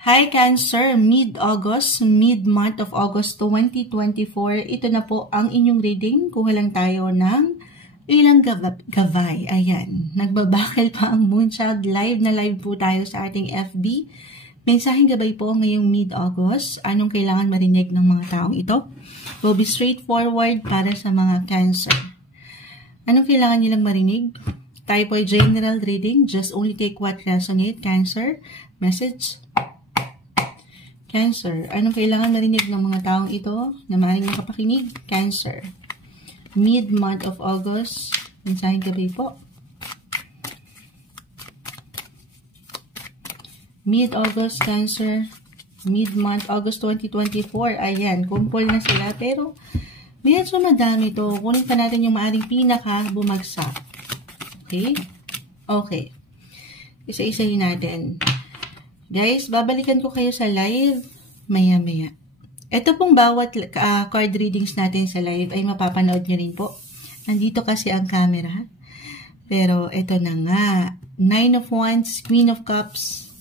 Hi Cancer, mid-August, mid-month of August 2024. Ito na po ang inyong reading. Kuha lang tayo ng ilang gabay. Ayan, nagbabakal pa ang Moonchild. Live na live po tayo sa ating FB. Mensaheng gabay po ngayong mid-August. Anong kailangan marinig ng mga taong ito? We'll be straightforward para sa mga Cancer. Anong kailangan nilang marinig? Tayo po ay general reading. Just only take what resonate. Cancer, message. Cancer, anong kailangan marinig ng mga taong ito na maaaring makapakinig? Cancer, mid-month of August, mensaheng gabi po. Mid-August, Cancer, mid-month, August 2024. Ayan, kumpol na sila, pero medyo madami to. Kunin pa natin yung maaaring pinaka bumagsak. Okay? Okay. Isa-isahin natin. Guys, babalikan ko kayo sa live maya-maya. Ito pong bawat card readings natin sa live ay mapapanood nyo rin po. Nandito kasi ang camera. Pero ito na nga. 9 of Wands, Queen of Cups,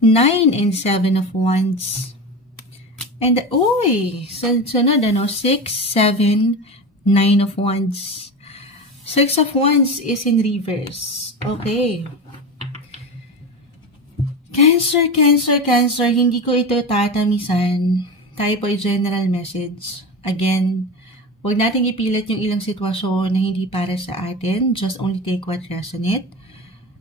9 and 7 of Wands. And, uy! Sunod, 6, 7, 9 of Wands. 6 of Wands is in reverse. Okay. Cancer, Cancer, Cancer, hindi ko ito tatamisan. Tayo po ay general message. Again, huwag nating ipilit yung ilang sitwasyon na hindi para sa atin. Just only take what resonate.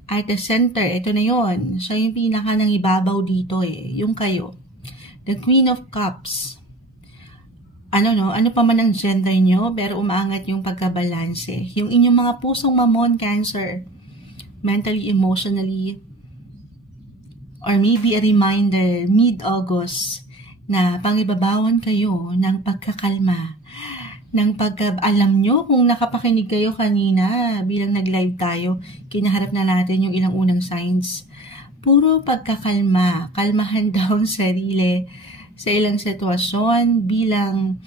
At the center, ito na yon. Siya yung pinaka nang ibabaw dito yung kayo. The Queen of Cups. Ano pa man ang gender nyo, pero umaangat yung pagkabalanse. Yung inyong mga pusong mamon, Cancer. Mentally, emotionally, or maybe a reminder, mid-August, na pangibabawan kayo ng pagkakalma, ng alam nyo kung nakapakinig kayo kanina bilang nag-live tayo, kinaharap na natin yung ilang unang signs. Puro pagkakalma, kalmahan daw ang sarili sa ilang sitwasyon bilang,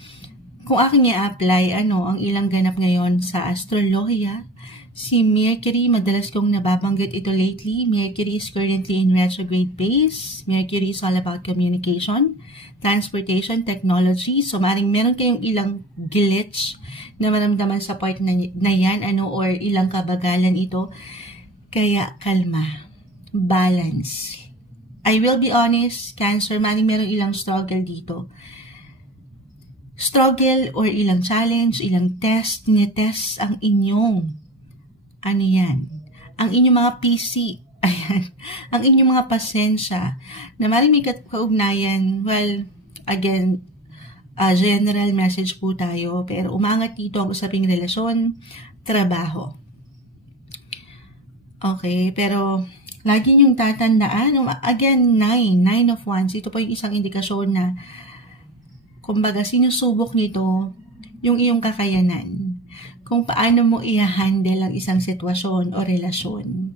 kung aking i-apply, ang ilang ganap ngayon sa astrolohiya. Si Mercury, madalas kong nababanggit ito lately. Mercury is currently in retrograde phase. Mercury is all about communication, transportation, technology. So, maaaring meron kayong ilang glitch na maramdaman sa part na yan, or ilang kabagalan ito. Kaya, kalma. Balance. I will be honest, Cancer, maaaring meron ilang struggle dito. Struggle or ilang challenge, ilang test, tinetest ang inyong yan? Ang inyong mga PC, ayan, ang inyong mga pasensya, na maaaring may kaugnayan, well, again, general message po tayo, pero umangat dito ang usaping relasyon, trabaho. Okay, pero lagi niyong tatandaan, again, 9 of Wands, ito po yung isang indikasyon na, kumbaga, sinusubok nito yung iyong kakayanan. Kung paano mo i-handle ang isang sitwasyon o relasyon.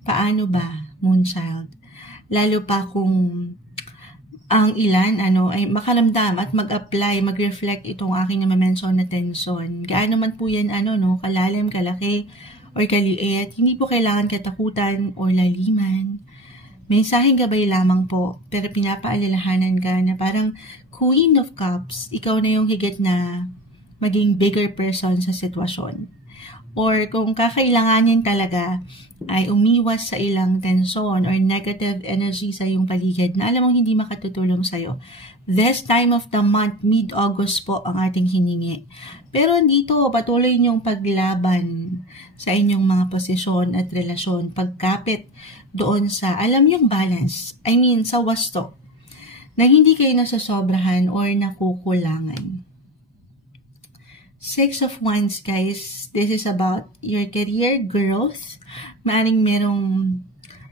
Paano ba, Moonchild? Lalo pa kung ang ilan ay makaramdam at mag-apply, mag-reflect itong aking na-mention na tension. Gaano man po yan, kalalim, kalaki, or kaliit, hindi po kailangan katakutan o laliman. Mensaheng gabay lamang po, pero pinapaalalahanan ka na parang Queen of Cups, ikaw na yung higit na maging bigger person sa sitwasyon. Or kung kakailanganin talaga ay umiwas sa ilang tension or negative energy sa iyong paligid na alam mong hindi makatutulong sa'yo. This time of the month, mid-August po ang ating hiningi. Pero dito, patuloy niyong paglaban sa inyong mga posisyon at relasyon. Pagkapit doon sa, alam yung balance, sa wasto, na hindi kayo nasasobrahan or nakukulangan. 6 of Wands, guys. This is about your career growth. Maaring merong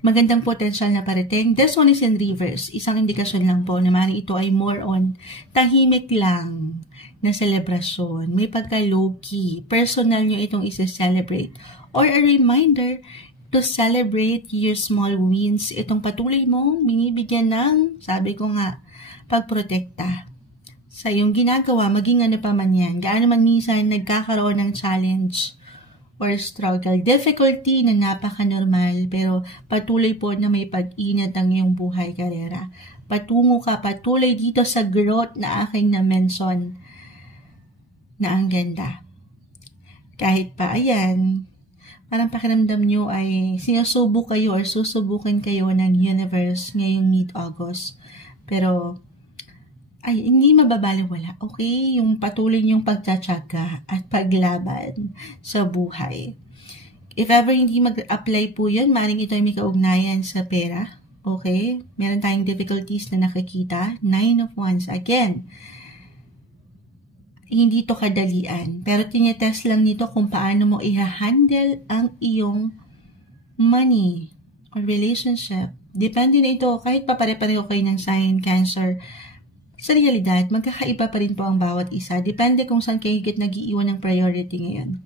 magandang potential na parating. This one is in reverse. Isang indikasyon lang po na maaring ito ay more on tahimik lang na selebrasyon. May pagka low-key. Personal nyo itong isa-celebrate. Or a reminder to celebrate your small wins. Itong patuloy mong binibigyan ng, sabi ko nga, pagprotekta sa iyong ginagawa, maging pa man yan, gaano man minsan nagkakaroon ng challenge or struggle, difficulty na napaka-normal, pero patuloy po na may pag-inat ang iyong buhay karera. Patungo ka patuloy dito sa growth na aking na-mention na ang ganda. Kahit pa, ayan, parang pakiramdam nyo ay sinusubok kayo or susubukin kayo ng universe ngayong mid-August. Pero, ay, hindi mababaliwala. Okay? Yung patuloy niyong pagtsatsaga at paglaban sa buhay. If ever hindi mag-apply po yun, maaaring ito ay may kaugnayan sa pera. Okay? Meron tayong difficulties na nakikita. 9 of Wands. Again, hindi to kadalian. Pero tinitest lang nito kung paano mo i-handle ang iyong money or relationship. Depende na ito. Kahit pa pare-pareho kayo ng sign, Cancer, sa realidad, magkakaiba pa rin po ang bawat isa. Depende kung saan kayo higit nag-iiwan ng priority ngayon.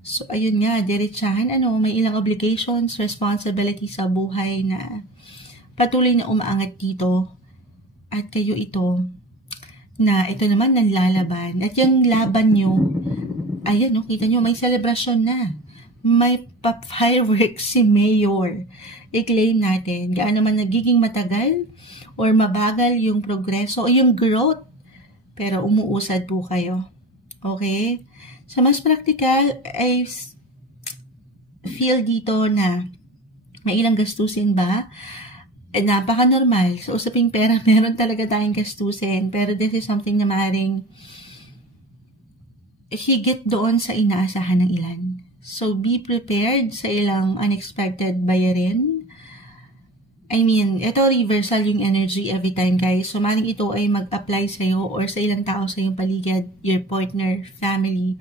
So, ayun nga, diretsahan, may ilang obligations, responsibilities sa buhay na patuloy na umaangat dito. At kayo ito, na ito naman nanlalaban. At yung laban nyo, ayan, kita nyo, may celebration na. May fireworks si Mayor. I-claim natin, gaano man nagiging matagal, or mabagal yung progreso o yung growth, pero umuusad po kayo. Okay? Sa mas practical, I feel dito na may ilang gastusin ba? Napaka-normal. So, usaping pera, meron talaga tayong gastusin. Pero this is something na maaaring higit doon sa inaasahan ng ilan. So, be prepared sa ilang unexpected bayarin. I mean, ito reversal yung energy every time, guys. So, maring ito ay mag-apply sa'yo or sa ilang tao sa iyong paligid, your partner, family.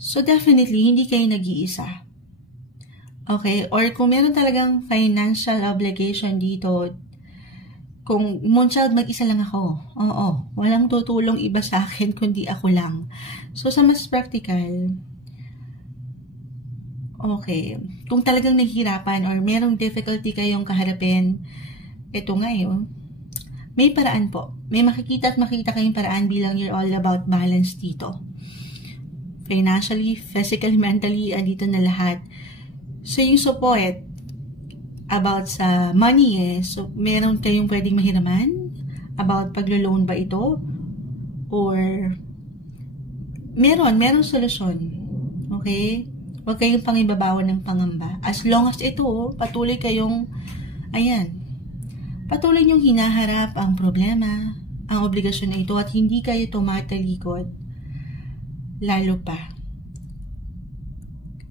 So, definitely, hindi kayo nag-iisa. Okay? Or kung meron talagang financial obligation dito, kung Moonchild, mag-isa lang ako. Oo. Walang tutulong iba sa akin, kundi ako lang. So, sa mas practical, okay. Kung talagang nahihirapan or merong difficulty kayong kaharapin, ito nga yun. May paraan po. May makikita kayong paraan bilang you're all about balance dito. Financially, physically, mentally, andito na lahat. So, yung support about sa money So, meron kayong pwedeng mahiraman about paglo-loan ba ito? Or meron solusyon. Okay? Huwag kayong pangibabawan ng pangamba. As long as ito, patuloy kayong, patuloy niyong hinaharap ang problema, ang obligasyon na ito, at hindi kayo tumatalikod. Lalo pa.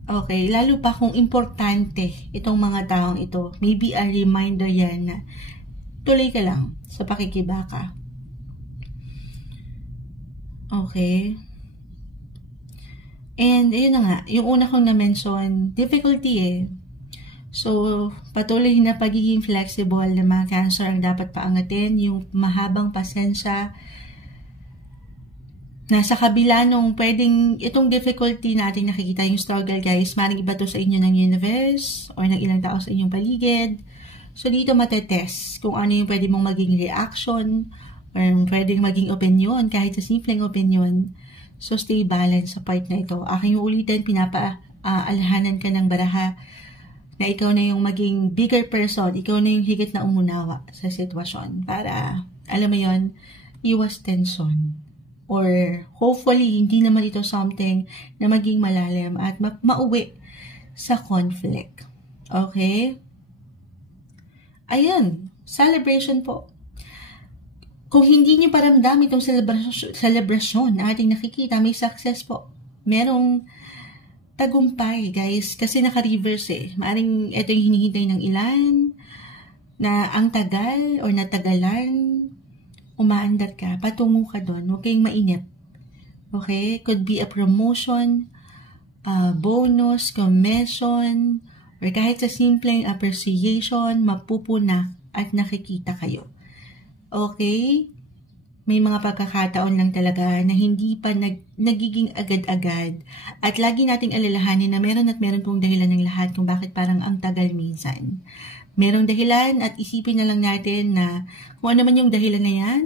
Okay, lalo pa kung importante itong mga taong ito. Maybe a reminder yan na tuloy ka lang sa pakikibaka. Okay. And, ayun na nga, yung una kong na-mention, difficulty So, patuloy na pagiging flexible na mga Cancer ang dapat paangatin, yung mahabang pasensya, nasa kabila nung pwedeng, itong difficulty natin nakikita, yung struggle, guys, maring iba to sa inyo ng universe, or ng ilang tao sa inyong paligid. So, dito matetest kung ano yung pwede mong maging reaction, or pwedeng maging opinion, kahit sa simpleng opinion. So, stay balanced sa part na ito. Aking ulitin, pinapaalahanan ka ng baraha na ikaw na yung maging bigger person, ikaw na yung higit na umunawa sa sitwasyon para, alam mo yon, iwas tension. Or, hopefully, hindi naman ito something na maging malalim at mauwi sa conflict. Okay? Ayan, celebration po. Kung hindi nyo paramdam itong celebration na ating nakikita, may success po. Merong tagumpay, guys. Kasi naka-reverse Maaring ito yung hinihintay ng ilan na ang tagal or natagalan, umaandar ka, patungo ka doon. Huwag kayong mainip. Okay? Could be a promotion, bonus, commission, or kahit sa simpleng appreciation, mapupunak at nakikita kayo. Okay? May mga pagkakataon lang talaga na hindi pa nagiging agad-agad. At lagi nating alalahanin na meron pong dahilan ng lahat kung bakit parang ang tagal minsan. Merong dahilan at isipin na lang natin na kung ano man yung dahilan na yan,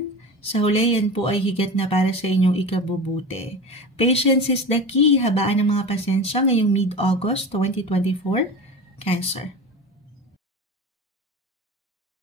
Sa huli, yan po ay higit na para sa inyong ikabubuti. Patience is the key. Habaan ng mga pasensya ngayong mid-August 2024, Cancer.